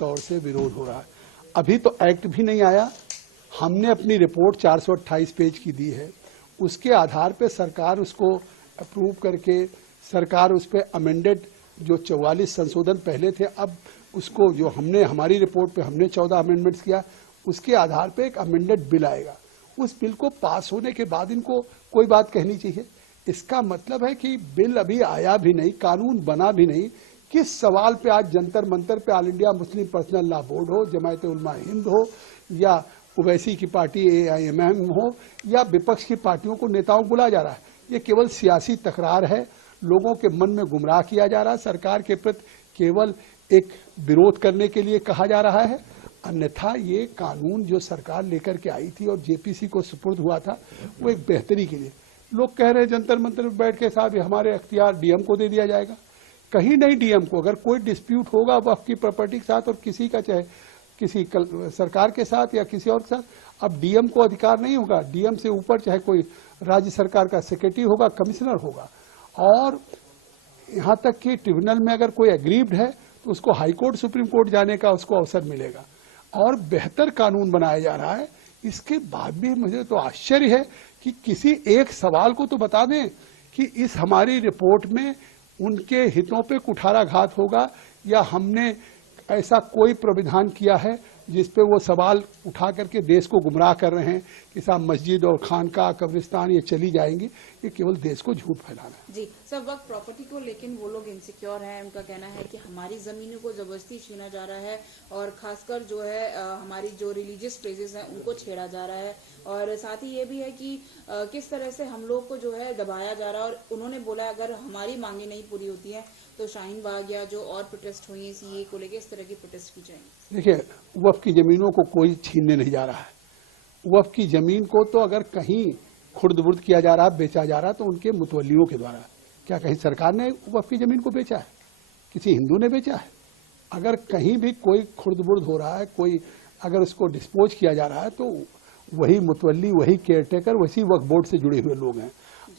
तौर से विरोध हो रहा है। अभी तो एक्ट भी नहीं आया। हमने अपनी रिपोर्ट 428 पेज की दी है, उसके आधार पे सरकार उसको अप्रूव करके सरकार उस पर अमेंडेड जो 44 संशोधन पहले थे, अब उसको जो हमने हमारी रिपोर्ट पे हमने 14 अमेंडमेंट्स किया, उसके आधार पे एक अमेंडेड बिल आएगा। उस बिल को पास होने के बाद इनको कोई बात कहनी चाहिए। इसका मतलब है कि बिल अभी आया भी नहीं, कानून बना भी नहीं। किस सवाल पे आज जंतर मंतर पे all India Muslim personal law board हो, जमायत उलमा हिंद हो या ओवैसी की पार्टी AIMM हो या विपक्ष की पार्टियों को नेताओं को बुलाया जा रहा है। ये केवल सियासी तकरार है, लोगों के मन में गुमराह किया जा रहा है। सरकार के प्रति केवल एक विरोध करने के लिए कहा जा रहा है, अन्यथा ये कानून जो सरकार लेकर के आई थी और JPC को सुपुर्द हुआ था, वो एक बेहतरी के लिए। लोग कह रहे हैं जंतर मंतर में बैठ के साहब हमारे अख्तियार DM को दे दिया जाएगा। कहीं नहीं DM को। अगर कोई डिस्प्यूट होगा वक्फ की प्रॉपर्टी के साथ और किसी का, चाहे किसी सरकार के साथ या किसी और के साथ, अब DM को अधिकार नहीं होगा। DM से ऊपर चाहे कोई राज्य सरकार का सेक्रेटरी होगा, कमिश्नर होगा, और यहाँ तक कि ट्रिब्यूनल में अगर कोई एग्रीव्ड है तो उसको हाई कोर्ट सुप्रीम कोर्ट जाने का उसको अवसर मिलेगा। और बेहतर कानून बनाया जा रहा है। इसके बाद भी मुझे तो आश्चर्य है कि किसी एक सवाल को तो बता दें कि इस हमारी रिपोर्ट में उनके हितों पे कुठाराघात होगा या हमने ऐसा कोई प्राविधान किया है जिस पे वो सवाल उठा करके देश को गुमराह कर रहे हैं कि साहब मस्जिद और खानका कब्रिस्तान ये चली जाएंगी। ये केवल देश को झूठ फैलाना है। जी सब वक्त प्रॉपर्टी को लेकिन वो लोग इनसिक्योर हैं। उनका कहना है कि हमारी जमीनों को जबरदस्ती छीना जा रहा है और खासकर जो है हमारी जो रिलीजियस प्लेसेस हैं उनको छेड़ा जा रहा है, और साथ ही ये भी है कि किस तरह से हम लोग को जो है दबाया जा रहा है। और उन्होंने बोला अगर हमारी मांगे नहीं पूरी होती हैं तो शाहीन बाग या जो और प्रोटेस्ट हुई है CAA को लेकर इस तरह की प्रोटेस्ट की जाएंगी। देखिए, वक्फ की जमीनों को कोई छीनने नहीं जा रहा है। वक्फ की जमीन को तो अगर कहीं खुर्द-बुर्द किया जा रहा है, बेचा जा रहा है, तो उनके मुतवल्लियों के द्वारा। क्या कहीं सरकार ने वक्फ की जमीन को बेचा है? किसी हिंदू ने बेचा है? अगर कहीं भी कोई खुर्द-बुर्द हो रहा है, कोई अगर उसको डिस्पोज किया जा रहा है, तो वही मुतवल्ली, वही केयरटेकर, वही वक्फ बोर्ड से जुड़े हुए लोग हैं।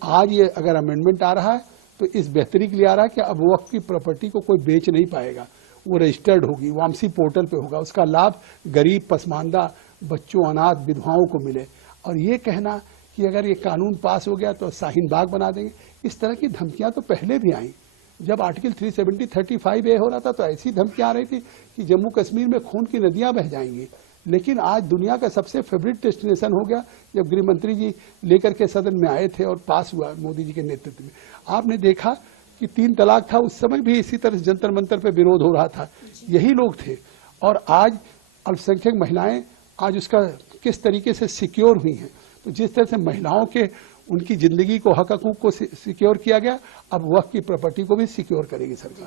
आज ये अगर अमेंडमेंट आ रहा है तो इस बेहतरी के लिए आ रहा है कि अब वक्फ की प्रॉपर्टी को कोई बेच नहीं पाएगा, वो रजिस्टर्ड होगी, वामसी पोर्टल पे होगा। उसका लाभ गरीब, पसमानदा बच्चों, अनाथ, विधवाओं को मिले। और ये कहना कि अगर ये कानून पास हो गया तो शाहीन बाग बना देंगे, इस तरह की धमकियां तो पहले भी आई। जब आर्टिकल 370 35A हो रहा था तो ऐसी धमकियां आ रही थी कि जम्मू कश्मीर में खून की नदियां बह जाएंगी। लेकिन आज दुनिया का सबसे फेवरेट डेस्टिनेशन हो गया जब गृह मंत्री जी लेकर के सदन में आए थे और पास हुआ मोदी जी के नेतृत्व में। आपने देखा कि 3 तलाक था, उस समय भी इसी तरह जंतर मंतर पे विरोध हो रहा था, यही लोग थे। और आज अल्पसंख्यक महिलाएं आज उसका किस तरीके से सिक्योर हुई हैं। तो जिस तरह से महिलाओं के उनकी जिंदगी को, हक हकूक को सिक्योर किया गया, अब वक्फ की प्रॉपर्टी को भी सिक्योर करेगी सरकार।